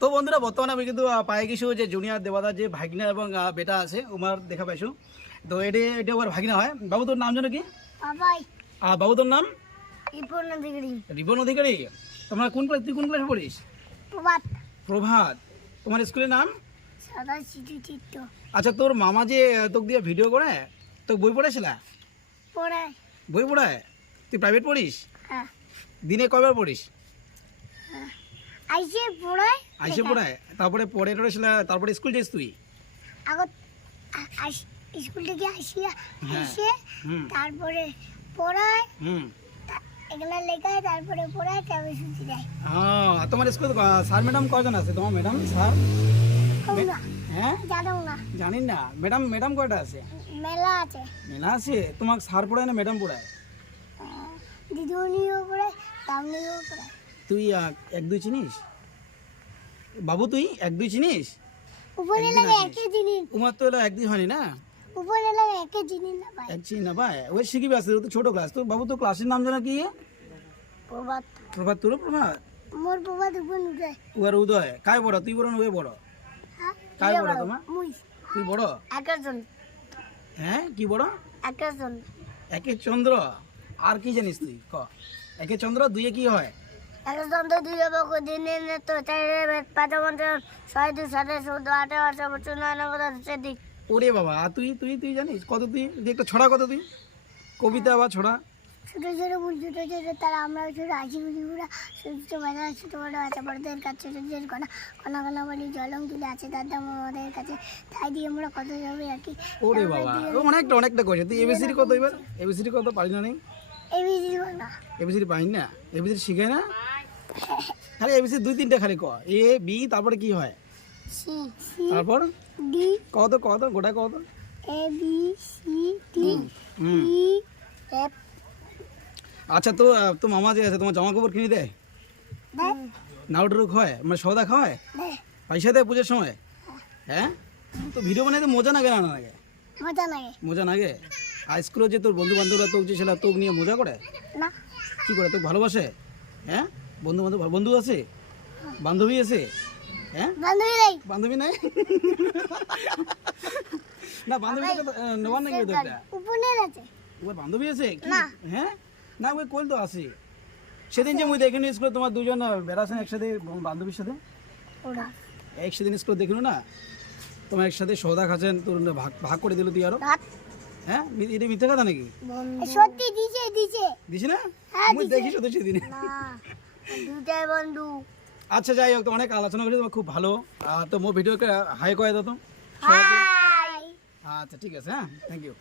তো বন্ধুরা বর্তমানে আমি কিন্তু পায়ে গেছি যে জুনিয়র দেবাদার যে ভাগিনা এবং বেটা আছে উমার দেখা পাইছো। তো এটা এটা ওর ভাগিনা হয়। বাবু তোর নাম জানো কি? আর বাবু তোর নাম? রিপন অধিকারী। তোমরা কোন ক্লাস তুই কোন ক্লাসে পড়িস? প্রভাত। তোমার স্কুলের নাম? আচ্ছা তোর মামা যে তোকে দিয়ে ভিডিও করে তো বই পড়েছিলা বই পড়ায়? তুই প্রাইভেট পড়িস? হ্যাঁ। দিনে কয়বার পড়িস? আইসে পড়ায় আইসে পড়ায়? তারপরে পড়ে টড়েছিলা তারপরে স্কুল যাইস তুই? আগত স্কুল থেকে আসিয়া হ্যাঁ। এসে তারপরে পড়ায়। হুম। এগুলা লেখায় তারপরে পড়ায় তবে ছুটি দেয়। হ্যাঁ তোমার স্কুলে স্যার ম্যাডাম কয়জন আছে? তোমার ম্যাডাম স্যার? হ্যাঁ? জানো না। জানি না। ম্যাডাম ম্যাডাম কয়টা আছে? মেলা আছে। মেলা আছে? তোমাকে স্যার পড়ায় না ম্যাডাম পড়ায়? দিদিমণিও পড়ায় দামনিও পড়ায়। তুই এক দুই চিনিস? বাবু তুই এক দুই চিনিস? উপরে লাগে। একে জিনিস উমার তো এক দুই হয়নি না? উপরে লাগে একে জিনিস না পায় এক চিনি না ভাই। ওই শিখিবি আসতে ও তো ছোট ক্লাস তো বাবু তো ক্লাসের নাম জানা কি? প্রবাদ প্রভাত তোর প্রভাত? মোর প্রবাদ উপর উঠে উয়ার উদয়। কাই বড়? তুই বড় না ওই বড়। হ্যাঁ? কার বড় তোমার? মুই। তুই বড়? একজন। হ্যাঁ? কি বড়? একজন। একে চন্দ্র। আর কি জানিস তুই? ক। একে চন্দ্র দুইয়ে কি হয়? একজন তো দুই যাব দিনে নে তো চাইরে বেদ পাঁচ পঞ্চাশ ছয় দুই সাতাশ চৌদ্দ আঠারো আঠারো বছর নয় কথা সেদিক ওরে বাবা তুই তুই তুই জানিস কত তুই? তুই একটা ছড়া কত তুই? কবিতা বা ছড়া? ছোটো ছোটো ফুল ছোটো ছোটো তারা আমরা ছোটো হাসি খুশি পুরা ছোটো বাজার ছোটো বড় আছে বড়দের কাছে ছোটো ছোটো কণা কণা কণা বলি জলং তুলে আছে দাম আমাদের কাছে। তাই দিয়ে আমরা কত যাবে আর কি? ওরে বাবা অনেকটা অনেকটা করেছে। তুই এবিসিডি কত এবার? এবিসিডি কত পারি না নেই এবিসি না। এবিসিডি পাই না? এবিসিডি শিখে না? খালি এবিসিডি দুই তিনটা খালি ক। এ বি তারপরে কি হয়? তারপর? ডি কত কত গোটা কত A B C D E F আচ্ছা তো তো মামা যে আছে তোমার জামা কাপড় কিনে দেয়? দেখ নাউডুরু খাওয়ায় মানে সৌদা খাওয়ায়? পয়সা দেয় পুজোর সময়? হ্যাঁ? তো ভিডিও বানাইতে মজা লাগে না না লাগে? মজা লাগে। মজা লাগে? আর স্কুলে যে তোর বন্ধু বান্ধবরা তোকে যে ছেলে তোকে নিয়ে মজা করে? না। কি করে তোকে ভালোবাসে? হ্যাঁ? বন্ধু বান্ধব বন্ধু আছে? বান্ধবী আছে? হ্যাঁ? বান্ধবী নেই। বান্ধবী নাই? না বান্ধবীটাকে নেওয়ার নাকি তো উপনের আছে। ওর বান্ধবী আছে? না। হ্যাঁ? না ওই কইল তো আছে। সেদিন যে মুই দেখিনি স্কুলে তোমার দুজন বেড়াছেন একসাথে বান্ধবীর সাথে? একসাথে স্কুলে না? তোমার একসাথে সৌদা খাচ্ছেন তোর ভাগ ভাগ করে দিল তুই আরও? হ্যাঁ? এটা মিথ্যে কথা নাকি? সত্যি দিছে না? হ্যাঁ, মুই। দেখিস সেদিন। না। দুটাই বন্ধু। আচ্ছা যাই হোক তো অনেক আলোচনা করি তোমার খুব ভালো। তো মো ভিডিওকে হাই করে দাও তো। হাই আচ্ছা ঠিক আছে হ্যাঁ থ্যাংক ইউ